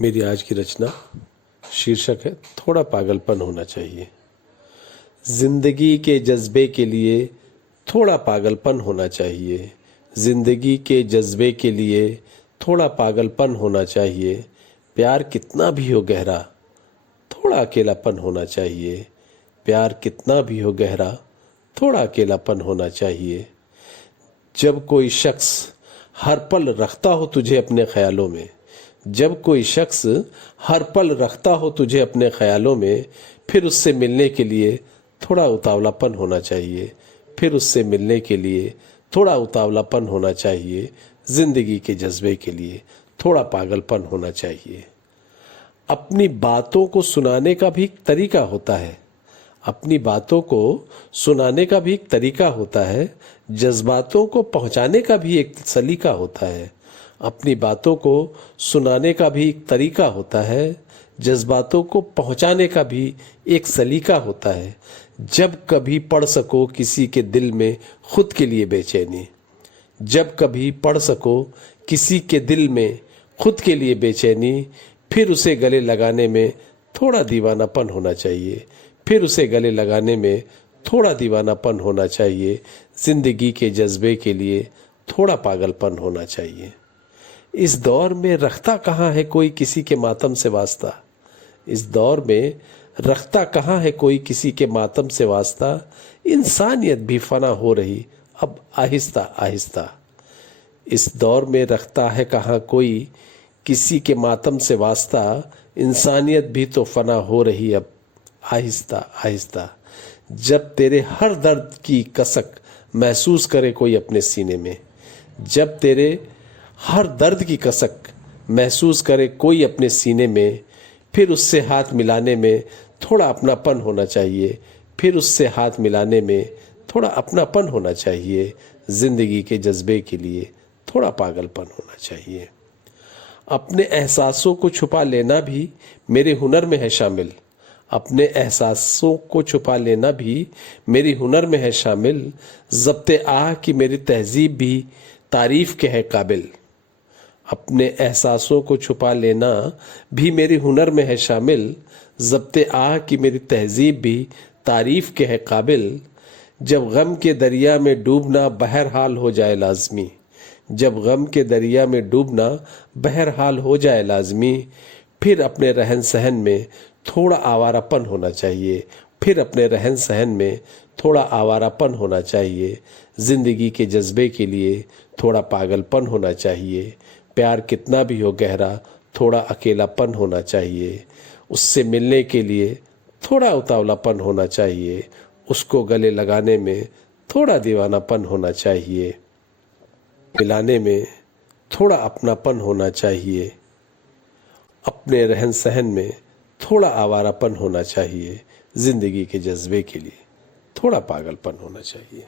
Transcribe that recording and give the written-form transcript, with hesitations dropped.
मेरी आज की रचना शीर्षक है थोड़ा पागलपन होना चाहिए। जिंदगी के जज्बे के लिए थोड़ा पागलपन होना चाहिए। जिंदगी के जज्बे के लिए थोड़ा पागलपन होना चाहिए। प्यार कितना भी हो गहरा थोड़ा अकेलापन होना चाहिए। प्यार कितना भी हो गहरा थोड़ा अकेलापन होना चाहिए। जब कोई शख्स हर पल रखता हो तुझे अपने ख्यालों में, जब कोई शख्स हर पल रखता हो तुझे अपने ख्यालों में, फिर उससे मिलने के लिए थोड़ा उतावलापन होना चाहिए। फिर उससे मिलने के लिए थोड़ा उतावलापन होना चाहिए। जिंदगी के जज्बे के लिए थोड़ा पागलपन होना चाहिए। अपनी बातों को सुनाने का भी एक तरीका होता है। अपनी बातों को सुनाने का भी एक तरीका होता है। जज्बातों को पहुंचाने का भी एक सलीका होता है। अपनी बातों को सुनाने का भी एक तरीका होता है। जज्बातों को पहुंचाने का भी एक सलीका होता है। जब कभी पढ़ सको किसी के दिल में खुद के लिए बेचैनी, जब कभी पढ़ सको किसी के दिल में खुद के लिए बेचैनी, फिर उसे गले लगाने में थोड़ा दीवानापन होना चाहिए। फिर उसे गले लगाने में थोड़ा दीवानापन होना चाहिए। जिंदगी के जज्बे के लिए थोड़ा पागलपन होना चाहिए। इस दौर में रखता कहाँ है कोई किसी के मातम से वास्ता। इस दौर में रखता कहाँ है कोई किसी के मातम से वास्ता। इंसानियत भी फना हो रही अब आहिस्ता आहिस्ता। इस दौर में रखता है कहाँ कोई किसी के मातम से वास्ता। इंसानियत भी तो फना हो रही अब आहिस्ता आहिस्ता। जब तेरे हर दर्द की कसक महसूस करे कोई अपने सीने में, जब तेरे हर दर्द की कसक महसूस करे कोई अपने सीने में, फिर उससे हाथ मिलाने में थोड़ा अपनापन होना चाहिए। फिर उससे हाथ मिलाने में थोड़ा अपनापन होना चाहिए। जिंदगी के जज्बे के लिए थोड़ा पागलपन होना चाहिए। अपने एहसासों को छुपा लेना भी मेरे हुनर में है शामिल। अपने एहसासों को छुपा लेना भी मेरी हुनर में है शामिल। ज़ब्ते आह की मेरी तहजीब भी तारीफ के है काबिल। अपने एहसासों को छुपा लेना भी मेरे हुनर में है शामिल। ज़ब्ते आह की मेरी तहजीब भी तारीफ के है काबिल। जब गम के दरिया में डूबना बहरहाल हो जाए लाजमी, जब गम के दरिया में डूबना बहरहाल हो जाए लाजमी, फिर अपने रहन सहन में थोड़ा आवारापन होना चाहिए। फिर अपने रहन सहन में थोड़ा आवारापन होना चाहिए। जिंदगी के जज्बे के लिए थोड़ा पागलपन होना चाहिए। प्यार कितना भी हो गहरा थोड़ा अकेलापन होना चाहिए। उससे मिलने के लिए थोड़ा उतावलापन होना चाहिए। उसको गले लगाने में थोड़ा दीवानापन होना चाहिए। मिलाने में थोड़ा अपनापन होना चाहिए। अपने रहन सहन में थोड़ा आवारापन होना चाहिए। जिंदगी के जज्बे के लिए थोड़ा पागलपन होना चाहिए।